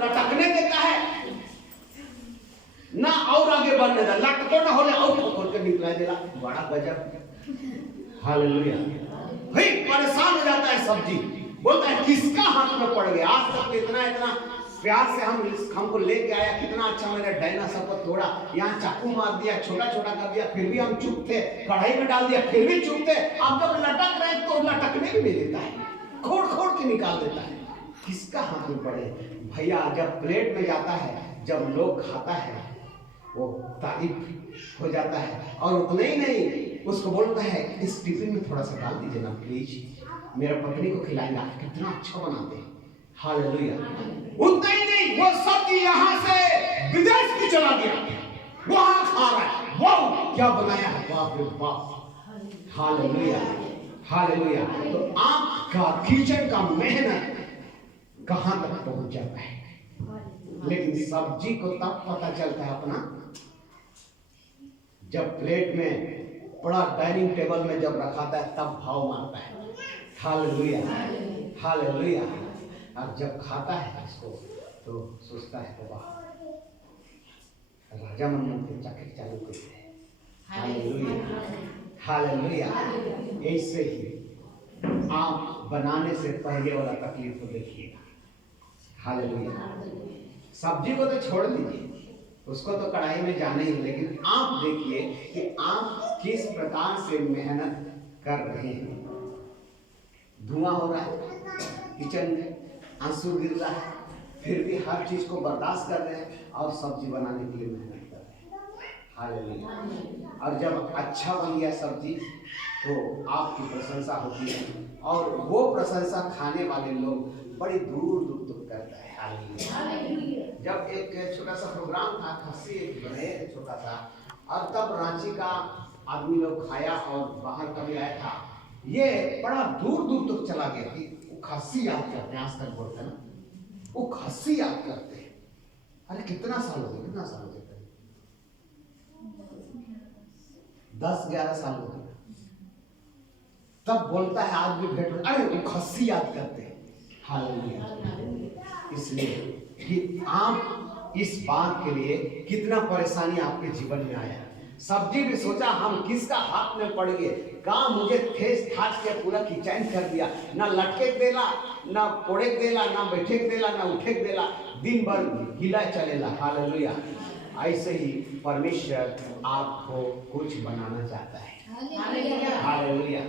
लटकने देता है ना और आगे बढ़ने देता, लटको ना होले और खोल के निकला देला। बड़ा गजब, हालेलुया। भाई परेशान हो जाता है सब्जी, बोलता है किसका हाथ में पड़ गया। आज तक इतना इतना प्यार से हमको लेके आया, कितना अच्छा मेरे डायनासोर को तोड़ा, यहाँ चाकू मार दिया, छोटा छोटा कर दिया, फिर भी हम चुप थे, कढ़ाई में डाल दिया फिर भी चुप थे। अब जब लटक रहे तो लटकने भी नहीं देता है, खोड़ खोड़ के निकाल देता है। किसका हाथ में पड़े भैया। जब प्लेट में जाता है, जब लोग खाता है वो तारीफ हो जाता है, और उतना ही नहीं उसको बोलता है इस टिफिन में थोड़ा सा डाल दीजिए ना प्लीज, मेरा पत्नी को खिलाएंगे, आप कितना अच्छा बनाते हैं, हालेलुया। उतना ही नहीं वो सब्जी यहाँ से विदेश भी चला गया, वहां खा रहा है, वाह क्या बनाया है, बाप रे बाप, हालेलुया हालेलुया। तो आपका किचन का मेहनत कहां तक पहुंच जाता है। लेकिन सब्जी को तब पता चलता है अपना, जब प्लेट में बड़ा डाइनिंग टेबल में जब रखाता है तब भाव मारता है, हालेलुया हालेलुया। और जब खाता है इसको तो सोचता है वाह राजा मनमोहन के चक्कर चालू करते हैं, हालेलुया हालेलुया। ऐसे ही आप बनाने से पहले वाला तकलीफ को देखिएगा, हालेलुया। सब्जी को तो छोड़ दीजिए, उसको तो कढ़ाई में जाना ही, लेकिन आप देखिए कि आप किस प्रकार से मेहनत कर रहे हैं। धुआं हो रहा है किचन में, आंसू गिर रहा है, फिर भी हर चीज को बर्दाश्त कर रहे हैं और सब्जी बनाने के लिए मेहनत कर रहे हैं, हालेलुया। और जब अच्छा बन गया सब्जी तो आपकी प्रशंसा होती है, और वो प्रशंसा खाने वाले लोग बड़ी दूर दूर तक करता है, हालेलुया। जब एक छोटा सा प्रोग्राम था, खस्सी एक बने छोटा सा, और तब रांची का आदमी लोग खाया और बाहर कभी आया था, ये बड़ा दूर दूर तक चला गया कि वो खस्सी याद करते हैं, आज तक बोलते हैं ना वो खस्सी याद करते हैं। अरे कितना साल हो गया, कितना साल हो गया, 10-11 साल हो गया। तब बोलता है आज भी भेंट, अरे वो खस्सी याद करते हैं, हालेलुया। इसलिए कि आप इस बात के लिए कितना परेशानी आपके जीवन में आया। सब्जी भी सोचा हम किसका हाथ में पड़ गए, कहा मुझे ठेस ठास के पूरा किचन कर दिया, ना लटके देला, ना पोड़े देला, ना बैठे देला, ना उठे देला, दिन भर हिला चलेला, हालेलुया। ऐसे ही परमेश्वर आपको कुछ बनाना चाहता है, हालेलुया।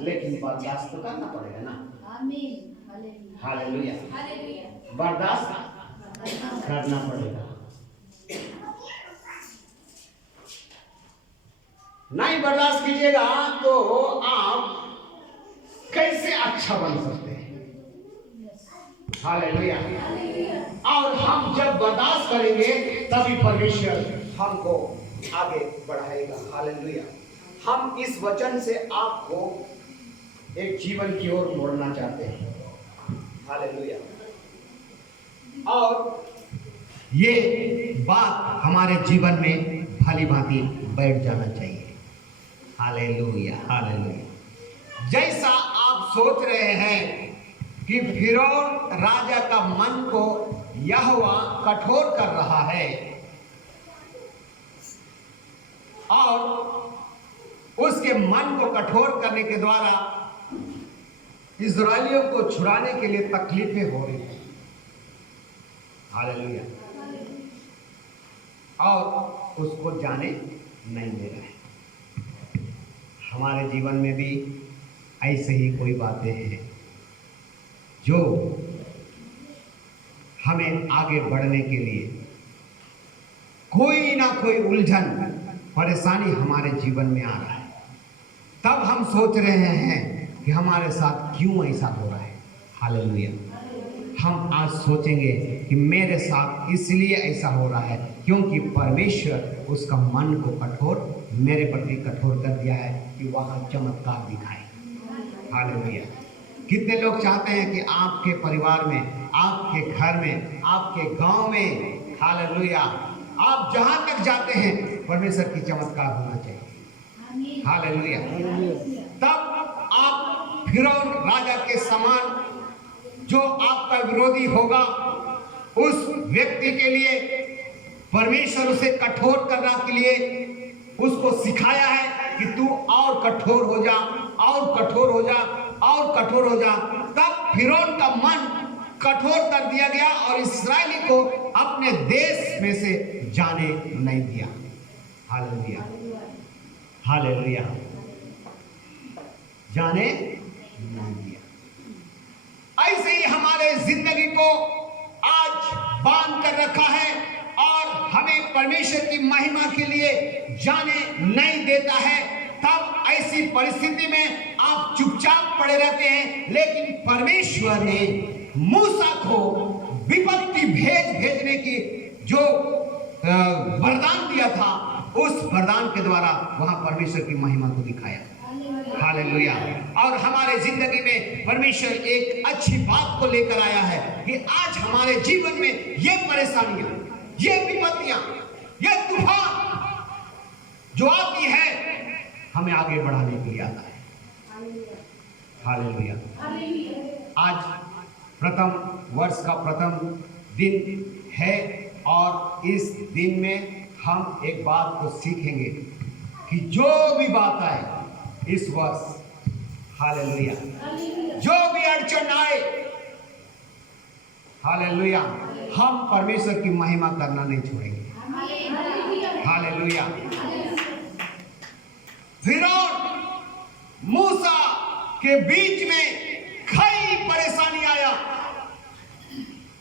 लेकिन बर्दाश्त तो करना पड़ेगा ना, हालेलुया, बर्दाश्त करना पड़ेगा। नहीं बर्दाश्त कीजिएगा तो आप कैसे अच्छा बन सकते हैं, हालेलुया। और हम जब बर्दाश्त करेंगे तभी परमेश्वर हमको आगे बढ़ाएगा, हालेलुया। हम इस वचन से आपको एक जीवन की ओर मोड़ना चाहते हैं, हालेलुया। और ये बात हमारे जीवन में भली भांति बैठ जाना चाहिए, हालेलुया हालेलुया। जैसा आप सोच रहे हैं कि फिरौन राजा का मन को यहोवा कठोर कर रहा है और उसके मन को कठोर करने के द्वारा इस्राएलियों को छुड़ाने के लिए तकलीफें हो रही हैं, हालेलुया, और उसको जाने नहीं दे रहे हैं। हमारे जीवन में भी ऐसे ही कोई बातें हैं जो हमें आगे बढ़ने के लिए कोई ना कोई उलझन परेशानी हमारे जीवन में आ रहा है। तब हम सोच रहे हैं कि हमारे साथ क्यों ऐसा हो रहा है, हालेलुया। हम आज सोचेंगे कि मेरे साथ इसलिए ऐसा हो रहा है क्योंकि परमेश्वर उसका मन को कठोर मेरे प्रति कठोर कर दिया है कि वहाँ चमत्कार दिखाए, हालेलुया। कितने लोग चाहते हैं कि आपके परिवार में, आपके घर में, आपके गांव में, हालेलुया, आप जहां तक जाते हैं परमेश्वर की चमत्कार होना चाहिए, हालेलुया। तब आप फिरौन राजा के समान जो आपका विरोधी होगा उस व्यक्ति के लिए परमेश्वर उसे कठोर करने के लिए उसको सिखाया है कि तू और कठोर हो जा, और कठोर हो जा, और कठोर हो जा। तब फिरौन का मन कठोर कर दिया गया और इस्राएली को अपने देश में से जाने नहीं दिया। हालेलुया, हालेलुया, जाने नहीं दिया। ऐसे ही हमारे जिंदगी को आज बांध कर रखा है और हमें परमेश्वर की महिमा के लिए जाने नहीं देता है। तब ऐसी परिस्थिति में आप चुपचाप पड़े रहते हैं, लेकिन परमेश्वर ने मूसा को विपत्ति भेजने की जो वरदान दिया था, उस वरदान के द्वारा वहां परमेश्वर की महिमा को दिखाया। हालेलुया। और हमारे जिंदगी में परमेश्वर एक अच्छी बात को लेकर आया है कि आज हमारे जीवन में ये परेशानियां, ये विपत्तियां, ये तूफान जो आती है, हमें आगे बढ़ाने के लिए आता है। हालेलुया। आज प्रथम वर्ष का प्रथम दिन है और इस दिन में हम एक बात को सीखेंगे कि जो भी बात आए इस वर्ष, हालेलुया, जो भी अड़चन आए, हालेलुया, हम परमेश्वर की महिमा करना नहीं छोड़ेंगे। हालेलुया। फिरौन मूसा के बीच में कई परेशानी आया,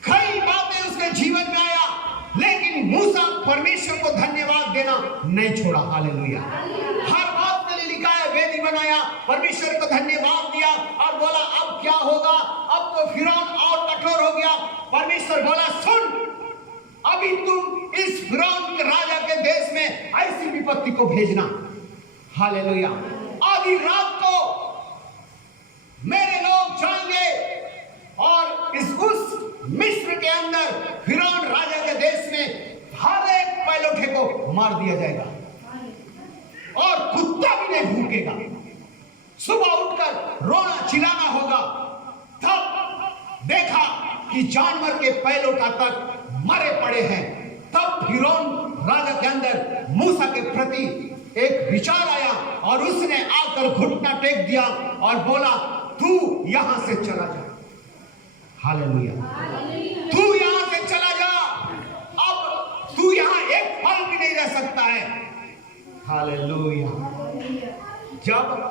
कई बातें उसके जीवन में आया, लेकिन मूसा परमेश्वर को धन्यवाद देना नहीं छोड़ा। हालेलुया। हर बात के लिए लिखा है, वेदी बनाया, परमेश्वर को धन्यवाद दिया और बोला अब क्या होगा, अब तो फिरौन और कठोर हो गया। परमेश्वर बोला सुन, अभी तुम इस फिरौन के राजा के देश में ऐसी विपत्ति को भेजना। हालेलुया। आधी रात को मेरे लोग जाएंगे और उस मिस्र के अंदर फिरौन राजा के देश में हर एक पैलोठे को मार दिया जाएगा और कुत्ता भी नहीं भूकेगा। सुबह उठकर रोना चिल्लाना होगा। तब देखा कि जानवर के पैलोठा तक मरे पड़े हैं। तब फिरौन राजा के अंदर मूसा के प्रति एक विचार आया और उसने आकर घुटना टेक दिया और बोला तू यहां से चला जा। हालेलुया। तू यहां से चला जा, अब तू यहां एक पल भी नहीं रह सकता है। हालेलुया। जब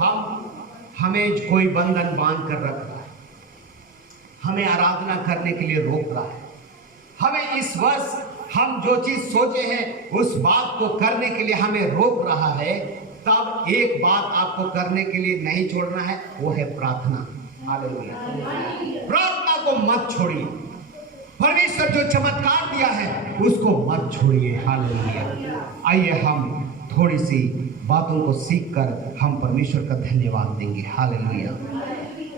हमें कोई बंधन बांध कर रख रहा है, हमें आराधना करने के लिए रोक रहा है, हमें इस वर्ष हम जो चीज सोचे हैं उस बात को करने के लिए हमें रोक रहा है, तब एक बात आपको करने के लिए नहीं छोड़ना है, वो है प्रार्थना। हालेलुया। प्रार्थना को मत छोड़िए। परमेश्वर जो चमत्कार दिया है उसको मत छोड़िए। हालेलुया। आइए हम थोड़ी सी बातों को सीखकर हम परमेश्वर का धन्यवाद देंगे। हालेलुया।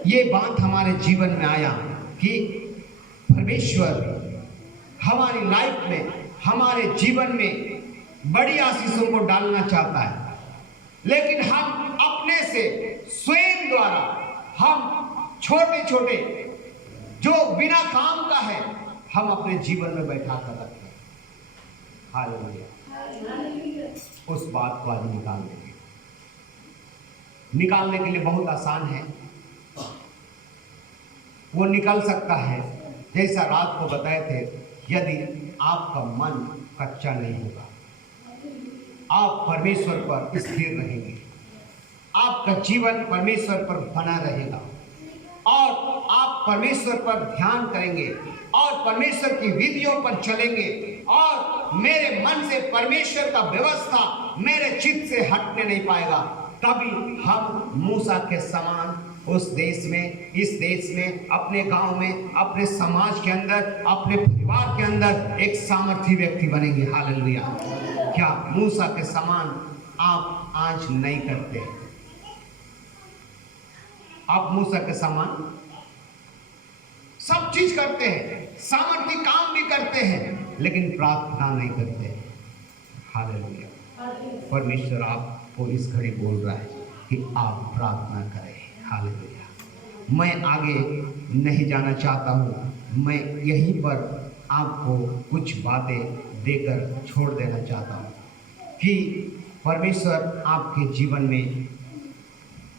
ये बात हमारे जीवन में आया कि परमेश्वर हमारी लाइफ में, हमारे जीवन में बड़ी आशीषों को डालना चाहता है, लेकिन हम अपने से स्वयं द्वारा हम छोटे छोटे जो बिना काम का है हम अपने जीवन में बैठा कर रखते हैं। हालेलुया। उस बात को आज निकाल देंगे। निकालने के लिए बहुत आसान है, वो निकल सकता है जैसा रात को बताए थे, यदि आपका मन कच्चा नहीं होगा, आप परमेश्वर पर स्थिर रहेंगे, आपका जीवन परमेश्वर पर बना रहेगा और आप परमेश्वर पर ध्यान करेंगे और परमेश्वर की विधियों पर चलेंगे और मेरे मन से परमेश्वर का व्यवस्था मेरे चित्त से हटने नहीं पाएगा। तभी हम मूसा के समान उस देश में, इस देश में, अपने गांव में, अपने समाज के अंदर, अपने परिवार के अंदर एक सामर्थी व्यक्ति बनेंगे। हालेलुया। क्या मूसा के समान आप आज नहीं करते? आप मूसा के समान सब चीज करते हैं, सामर्थी काम भी करते हैं, लेकिन प्रार्थना नहीं करते। हालेलुया। परमेश्वर आपको इस घड़ी बोल रहा है कि आप प्रार्थना करें। हालेलुया। मैं आगे नहीं जाना चाहता हूँ, मैं यहीं पर आपको कुछ बातें देकर छोड़ देना चाहता हूँ कि परमेश्वर आपके जीवन में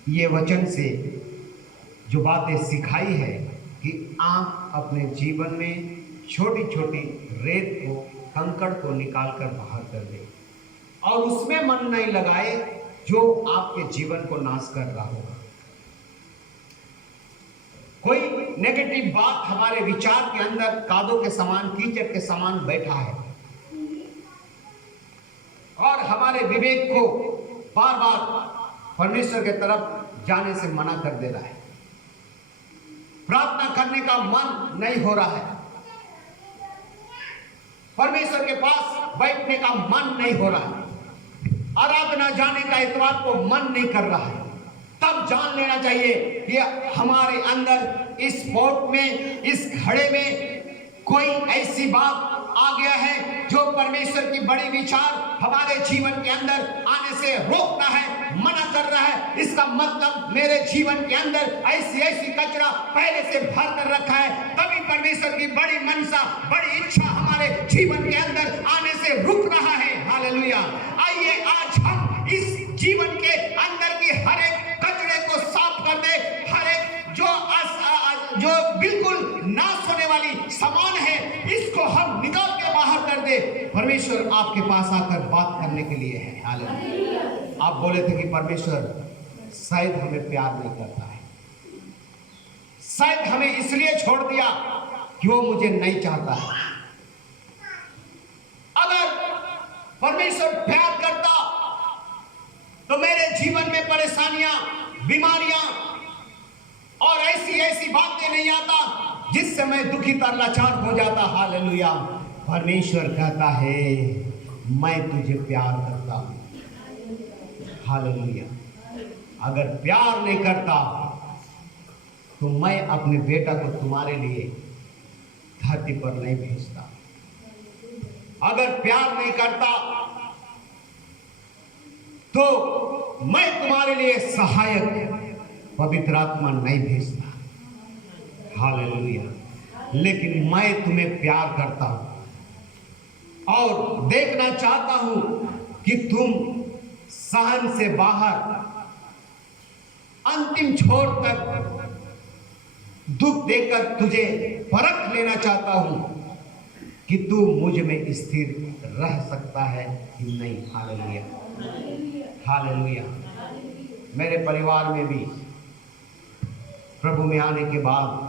ये वचन से जो बातें सिखाई है कि आप अपने जीवन में छोटी छोटी रेत को, कंकड़ को निकाल कर बाहर कर दें और उसमें मन नहीं लगाए जो आपके जीवन को नाश कर रहा होगा। कोई नेगेटिव बात हमारे विचार के अंदर कादों के समान, कीचड़ के समान बैठा है और हमारे विवेक को बार बार परमेश्वर के तरफ जाने से मना कर दे रहा है। प्रार्थना करने का मन नहीं हो रहा है, परमेश्वर के पास बैठने का मन नहीं हो रहा है, आराधना जाने का इतवार को मन नहीं कर रहा है। तब जान लेना चाहिए कि हमारे अंदर इस पॉट में, इस घड़े में कोई ऐसी बात आ गया है जो परमेश्वर की बड़ी विचार हमारे जीवन के अंदर आने से रोकना है, मना कर रहा है। इसका मतलब मेरे जीवन के अंदर ऐसी ऐसी कचरा पहले से भर कर रखा है, तभी परमेश्वर की बड़ी मनसा, बड़ी इच्छा हमारे जीवन के अंदर आने से रुक रहा है। हालेलुया। आइए आज हम इस जीवन के अंदर की हर एक कचरे को साफ कर दे, हर एक जो बिल्कुल नाश होने वाली सामान है इसको हम निकाल के बाहर कर दे। परमेश्वर आपके पास आकर बात करने के लिए है। हालेलुया। आप बोले थे कि परमेश्वर शायद हमें प्यार नहीं करता है, शायद हमें इसलिए छोड़ दिया कि वो मुझे नहीं चाहता है। अगर परमेश्वर प्यार करता तो मेरे जीवन में परेशानियां, बीमारियां और ऐसी ऐसी बातें नहीं आता जिससे मैं दुखित और लाचार हो जाता। हालेलुया। परमेश्वर कहता है मैं तुझे प्यार करता हूं। हालेलुया। अगर प्यार नहीं करता तो मैं अपने बेटा को तुम्हारे लिए धरती पर नहीं भेजता। अगर प्यार नहीं करता तो मैं तुम्हारे लिए सहायक पवित्र आत्मा नहीं भेजता। हालेलुया। लेकिन मैं तुम्हें प्यार करता हूं और देखना चाहता हूं कि तुम सहन से बाहर अंतिम छोर तक दुख देकर तुझे परख लेना चाहता हूं कि तू मुझ में स्थिर रह सकता है कि नहीं। हालेलुया। हालेलुया। मेरे परिवार में भी प्रभु में आने के बाद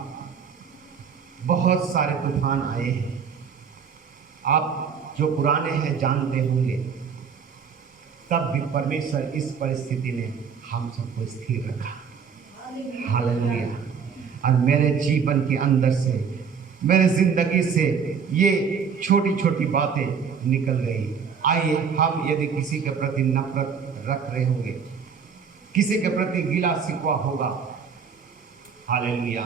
बहुत सारे तूफान आए हैं। आप जो पुराने हैं जानते होंगे, तब भी परमेश्वर इस परिस्थिति ने हम सबको स्थिर रखा। हालेलुया। और मेरे जीवन के अंदर से, मेरे जिंदगी से ये छोटी छोटी बातें निकल गई। आइए हम यदि किसी के प्रति नफरत रख रहे होंगे, किसी के प्रति गिला शिकवा होगा, हालेलुया,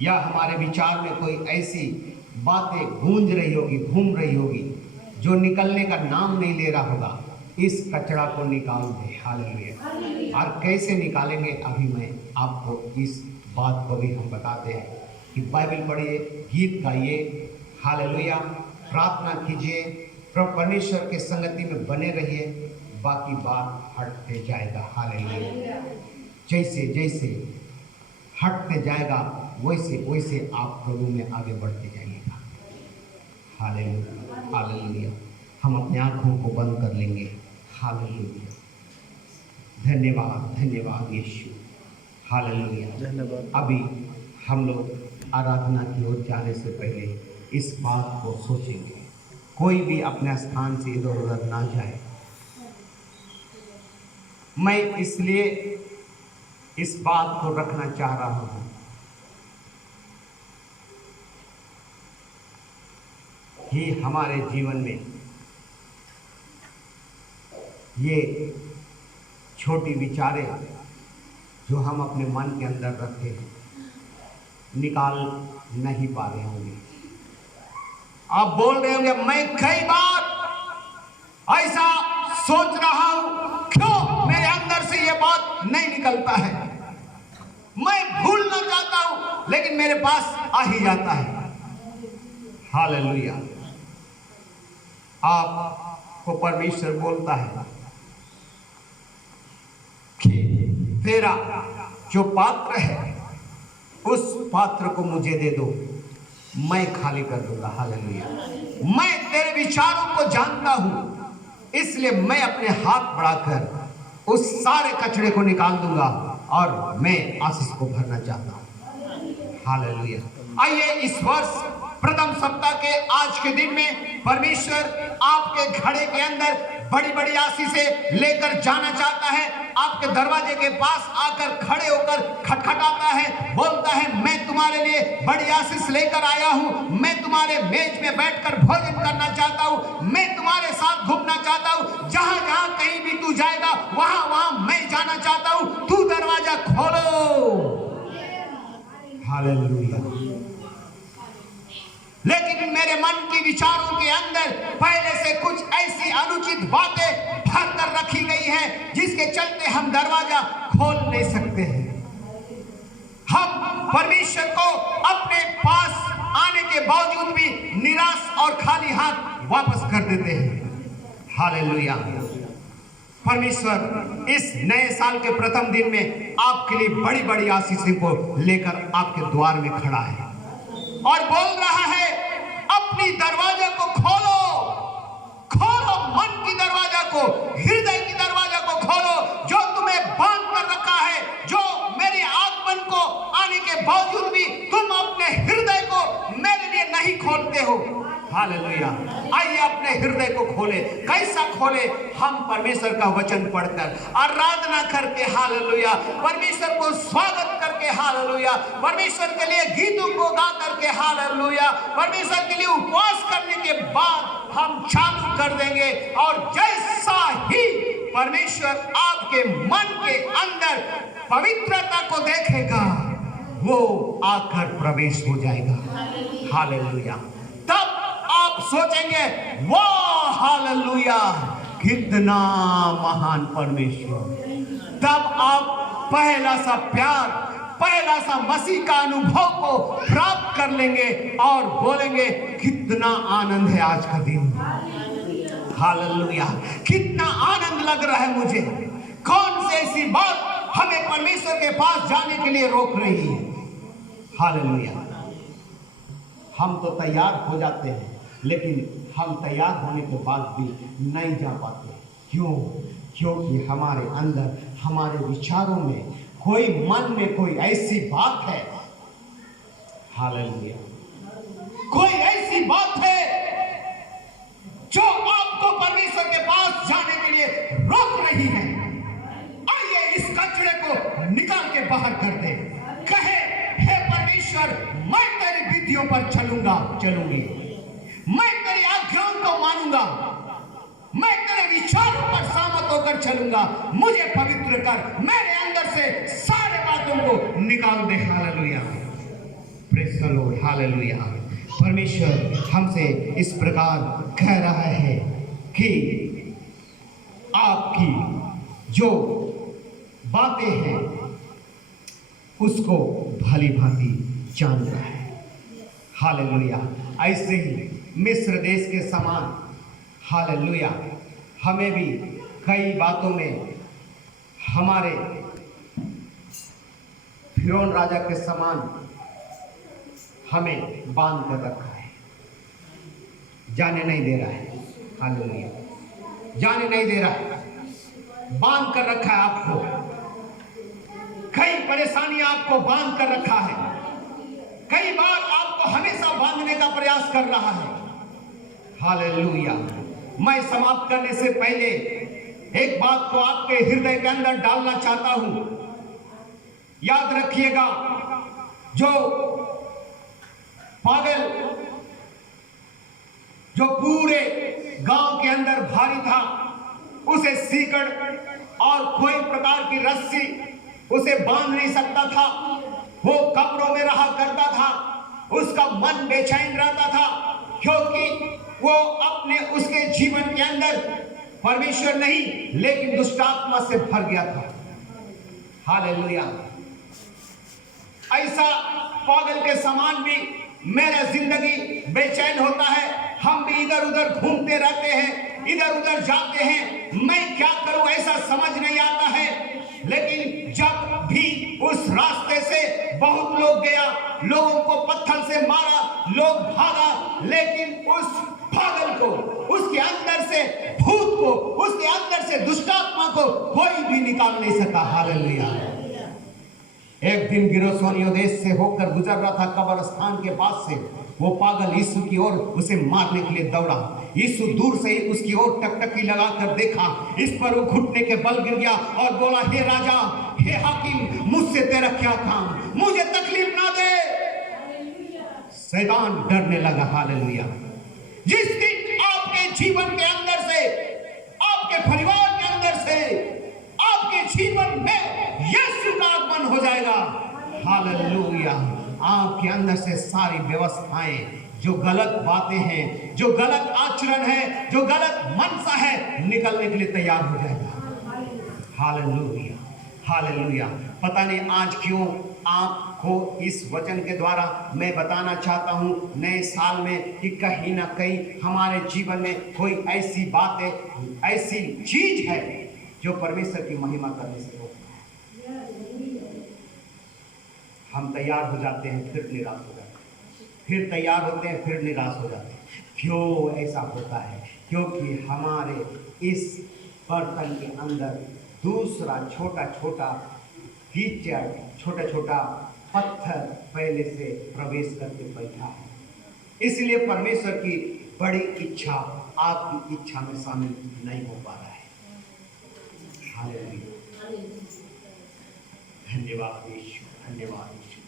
या हमारे विचार में कोई ऐसी बातें गूंज रही होगी, घूम रही होगी जो निकलने का नाम नहीं ले रहा होगा, इस कचरा को निकाल दे। हालेलुया। और कैसे निकालेंगे अभी मैं आपको इस बात को भी हम बताते हैं कि बाइबल पढ़िए, गीत गाइए, हालेलुया, प्रार्थना कीजिए, परमेश्वर के संगति में बने रहिए, बाकी बात हटते जाएगा। हालेलुया। जैसे जैसे हटते जाएगा वैसे वैसे आप प्रभु में आगे बढ़ते जाइएगा। हालेलुया। हालेलुया। हम अपनी आँखों को बंद कर लेंगे। हालेलुया। धन्यवाद, धन्यवाद यीशु। हालेलुया। धन्यवाद। अभी हम लोग आराधना की ओर जाने से पहले इस बात को सोचेंगे, कोई भी अपने स्थान से इधर उधर ना जाए। मैं इसलिए इस बात को रखना चाह रहा हूं कि हमारे जीवन में ये छोटी विचारें जो हम अपने मन के अंदर रखते हैं निकाल नहीं पा रहे होंगे। आप बोल रहे होंगे मैं कई बार ऐसा सोच रहा हूं, क्यों मेरे अंदर से ये बात नहीं निकलता है। मैं भूलना चाहता हूं लेकिन मेरे पास आ ही जाता है। हालेलुया। आपको परमेश्वर बोलता है कि तेरा जो पात्र है उस पात्र को मुझे दे दो, मैं खाली कर दूंगा। हालेलुया। मैं तेरे विचारों को जानता हूं, इसलिए मैं अपने हाथ बढ़ाकर उस सारे कचरे को निकाल दूंगा और मैं आशीष को भरना चाहता हूं। हालेलुया। आइए इस वर्ष प्रथम सप्ताह के आज के दिन में परमेश्वर आपके घड़े के अंदर बड़ी बड़ी आशीषें लेकर जाना चाहता है। आपके दरवाजे के पास आकर खड़े होकर खटखटाता है, बोलता है मैं तुम्हारे लिए बड़ी आशीष लेकर आया हूं, मैं तुम्हारे मेज में बैठकर भोजन करना चाहता हूं, मैं तुम्हारे साथ घूमना चाहता हूं, जहां जहां कहीं भी तू जाएगा वहां वहां मैं जाना चाहता हूं, तू दरवाजा खोलो। हालेलुया। लेकिन मेरे मन के विचारों के अंदर पहले से कुछ ऐसी अनुचित बातें भर कर रखी गई हैं जिसके चलते हम दरवाजा खोल नहीं सकते हैं। हम परमेश्वर को अपने पास आने के बावजूद भी निराश और खाली हाथ वापस कर देते हैं। हालेलुया। परमेश्वर इस नए साल के प्रथम दिन में आपके लिए बड़ी बड़ी आशीषों को लेकर आपके द्वार में खड़ा है और बोल रहा है अपनी दरवाजा को खोलो, खोलो मन की दरवाजा को, हृदय की दरवाजा को खोलो, जो तुम्हें बांध कर रखा है, जो मेरे आगमन को आने के बावजूद भी तुम अपने हृदय को मेरे लिए नहीं खोलते हो। हालेलुया। आइए अपने हृदय को खोले। कैसा खोले? हम परमेश्वर का वचन पढ़कर, आराधना करके, हालेलुया, परमेश्वर को स्वागत करके, हालेलुया, परमेश्वर के लिए गीतों को गा करके, हालेलुया, परमेश्वर के लिए उपवास करने के बाद हम चालू कर देंगे और जैसा ही परमेश्वर आपके मन के अंदर पवित्रता को देखेगा वो आकर प्रवेश हो जाएगा। हालेलुया। तब आप सोचेंगे वाह हालेलुया कितना महान परमेश्वर। तब आप पहला सा प्यार, पहला सा मसीह का अनुभव को प्राप्त कर लेंगे और बोलेंगे कितना आनंद है आज का दिन। हालेलुया। कितना आनंद लग रहा है मुझे। कौन सी ऐसी बात हमें परमेश्वर के पास जाने के लिए रोक रही है? हालेलुया। हम तो तैयार हो जाते हैं लेकिन हम तैयार होने के बाद भी नहीं जा पाते। क्यों? क्योंकि हमारे अंदर, हमारे विचारों में, कोई मन में कोई ऐसी बात है, हालेलुया, कोई ऐसी बात है जो आपको परमेश्वर के पास जाने के लिए रोक रही है। आइए इस कचरे को निकाल के बाहर कर दे। कहे हे परमेश्वर मैं तेरी विधियों पर चलूंगी, मैं तेरी आज्ञाओं को मानूंगा, मैं तेरे विचारों पर सहमत होकर चलूंगा, मुझे पवित्र कर, मेरे अंदर से सारे बातों को निकाल दे। Hallelujah. Praise the Lord. Hallelujah. परमेश्वर हमसे इस प्रकार कह रहा है कि आपकी जो बातें हैं उसको भली भांति जान रहा है। हालेलुया। ऐसे ही मिस्र देश के समान, हालेलुया, हमें भी कई बातों में हमारे फिरौन राजा के समान हमें बांध कर रखा है, जाने नहीं दे रहा है। हालेलुया। जाने नहीं दे रहा है, बांध कर रखा है आपको। कई परेशानी आपको बांध कर रखा है, कई बार आपको हमेशा बांधने का प्रयास कर रहा है। हालेलुया। मैं समाप्त करने से पहले एक बात को आपके हृदय के अंदर डालना चाहता हूं। याद रखिएगा, जो पागल जो पूरे गांव के अंदर भारी था, उसे सीकड़ और कोई प्रकार की रस्सी उसे बांध नहीं सकता था। वो कब्रों में रहा करता था, उसका मन बेचैन रहता था, क्योंकि वो अपने उसके जीवन के अंदर परमेश्वर नहीं लेकिन दुष्टात्मा से भर गया था। हालेलुया। ऐसा पागल के समान भी मेरा जिंदगी बेचैन हो इधर उधर घूमते रहते हैं, इधर उधर जाते हैं, मैं क्या करूं ऐसा समझ नहीं आता है। लेकिन जब भी उस रास्ते से बहुत लोग गया, लोगों को पत्थर से मारा, लोग भागा, लेकिन उस पागल को, उसके अंदर से भूत को, उसके अंदर से दुष्टात्मा को कोई भी निकाल नहीं सका। हालेलुया। एक दिन गिरोसोनियो देश से होकर गुजर रहा था, कब्रिस्तान के पास से वो पागल यीशु की ओर उसे मारने के लिए दौड़ा। यीशु दूर से ही उसकी ओर टकटकी लगाकर देखा, इस पर वो घुटने के बल गिर गया और बोला, हे राजा, हे हाकिम, मुझसे तेरा क्या काम, मुझे तकलीफ ना दे। शैतान डरने लगा। हालेलुया। जिस दिन आपके जीवन के अंदर से, आपके परिवार के अंदर से, आपके जीवन में यीशु का आगमन हो जाएगा, हालेलुया, आपके अंदर से सारी व्यवस्थाएं, जो गलत बातें हैं, जो गलत आचरण है, जो गलत मनसा है, निकलने के लिए तैयार हो जाएगा। Hallelujah, hallelujah. पता नहीं आज क्यों आपको इस वचन के द्वारा मैं बताना चाहता हूं नए साल में कि कहीं ना कहीं हमारे जीवन में कोई ऐसी बातें, ऐसी चीज है जो परमेश्वर की महिमा करने से रोकता है। हम तैयार हो जाते हैं, फिर निराश हो जाते हैं, फिर तैयार होते हैं, फिर निराश हो जाते हैं। क्यों ऐसा होता है? क्योंकि हमारे इस बर्तन के अंदर दूसरा छोटा छोटा कीचड़, छोटा छोटा पत्थर पहले से प्रवेश करके बैठा है। इसलिए परमेश्वर की बड़ी इच्छा आपकी इच्छा में शामिल नहीं हो पा रहा है। हालेलुया, धन्यवाद यीशु, धन्यवाद यीशु,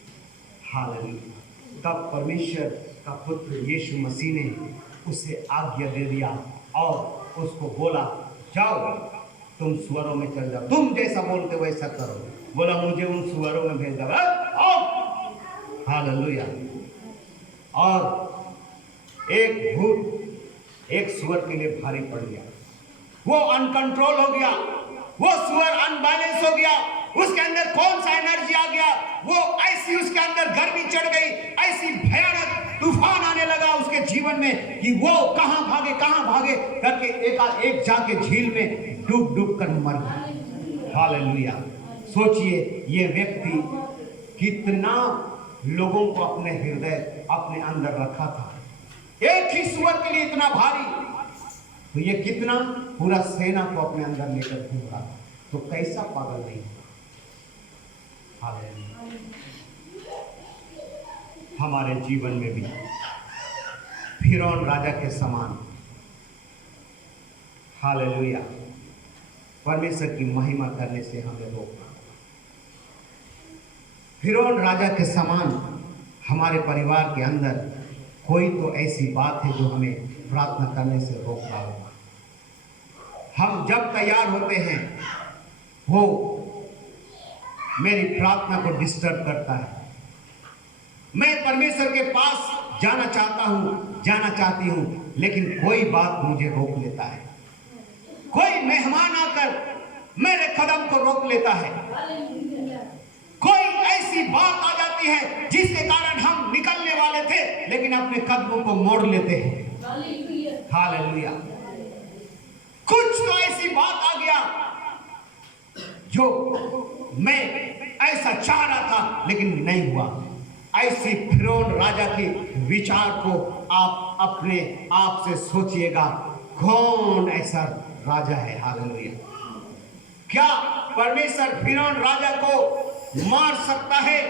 हालेलुया। तब परमेश्वर का पुत्र यीशु मसीह ने उसे आज्ञा दे दिया और उसको बोला, जाओ तुम सुअरों में चल जाओ, तुम जैसा बोलते वैसा करो। बोला, मुझे उन सुअरों में भेज दो। हालेलुया। और एक भूत एक सुअर के लिए भारी पड़ गया, वो अनकंट्रोल हो गया, वो सुअर अनबैलेंस हो गया, उसके अंदर कौन सा एनर्जी आ गया, वो ऐसी उसके अंदर गर्मी चढ़ गई, ऐसी भयानक तूफान आने लगा उसके जीवन में कि वो कहां भागे करके एक जाके झील में डूब डूब कर मर गया। हालेलुया। सोचिए, ये व्यक्ति कितना लोगों को अपने हृदय, अपने अंदर रखा था, एक ही सुअर के लिए इतना भारी, तो ये कितना पूरा सेना को अपने अंदर लेकर घूम रहा था, तो कैसा पागल नहीं हुआ। हालेलुया। हमारे जीवन में भी फिरौन राजा के समान, हालेलुया, परमेश्वर की महिमा करने से हमें रोकना। फिरौन राजा के समान हमारे परिवार के अंदर कोई तो ऐसी बात है जो हमें प्रार्थना करने से रोक रहा होगा। हम जब तैयार होते हैं, वो मेरी प्रार्थना को डिस्टर्ब करता है। मैं परमेश्वर के पास जाना चाहता हूँ, जाना चाहती हूँ, लेकिन कोई बात मुझे रोक लेता है। कोई मेहमान आकर मेरे कदम को रोक लेता है। कोई ऐसी बात आ जाती है जिसके कारण हम निकलने वाले थे, लेकिन अपने कदमों को मोड़ लेते हैं। हालेलुया। कुछ तो ऐसी बात आ गया जो मैं ऐसा चाह रहा था लेकिन नहीं हुआ। ऐसी फिरौन राजा के विचार को आप अपने आप से सोचिएगा, कौन ऐसा राजा है? हालेलुया। क्या परमेश्वर फिरौन राजा को मार सकता है?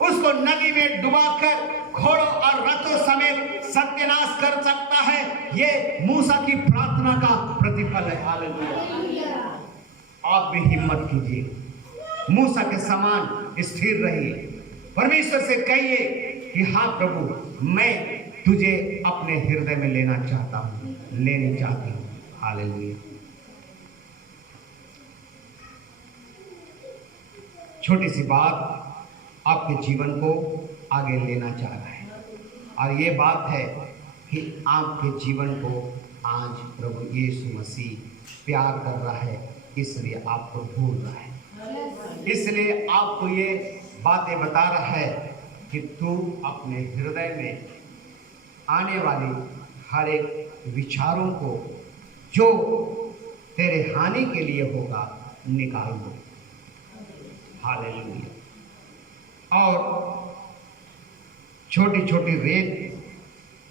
उसको नदी में डुबाकर घोड़ों और रथों समेत सत्यानाश कर सकता है? ये मूसा की प्रार्थना का प्रतिफल है। हालेलुया। आप भी हिम्मत कीजिए, मूसा के समान स्थिर रहिए, परमेश्वर से कहिए कि हाँ प्रभु, मैं तुझे अपने हृदय में लेना चाहता हूँ, लेनी चाहती हूँ। हालेलुया। छोटी सी बात आपके जीवन को आगे लेना चाह रहा है, और ये बात है कि आपके जीवन को आज प्रभु यीशु मसीह प्यार कर रहा है, इसलिए आपको ढूंढ रहा है, इसलिए आपको ये बातें बता रहा है कि तू अपने हृदय में आने वाली हर एक विचारों को जो तेरे हानि के लिए होगा निकाल दो। हालेलुया। और छोटी छोटी रेत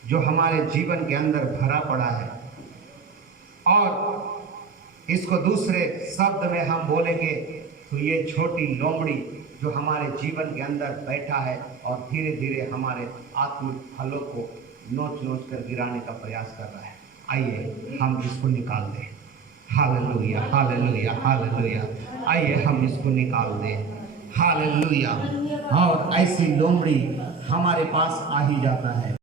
जो हमारे जीवन के अंदर भरा पड़ा है, और इसको दूसरे शब्द में हम बोलेंगे तो ये छोटी लोमड़ी जो हमारे जीवन के अंदर बैठा है और धीरे धीरे हमारे आत्मिक फलों को नोच नोच कर गिराने का प्रयास कर रहा है। आइए हम इसको निकाल दें। Hallelujah, hallelujah, hallelujah. आइए हम इसको निकाल दें। हालेलुया। और ऐसी लोमड़ी हमारे पास आ ही जाता है।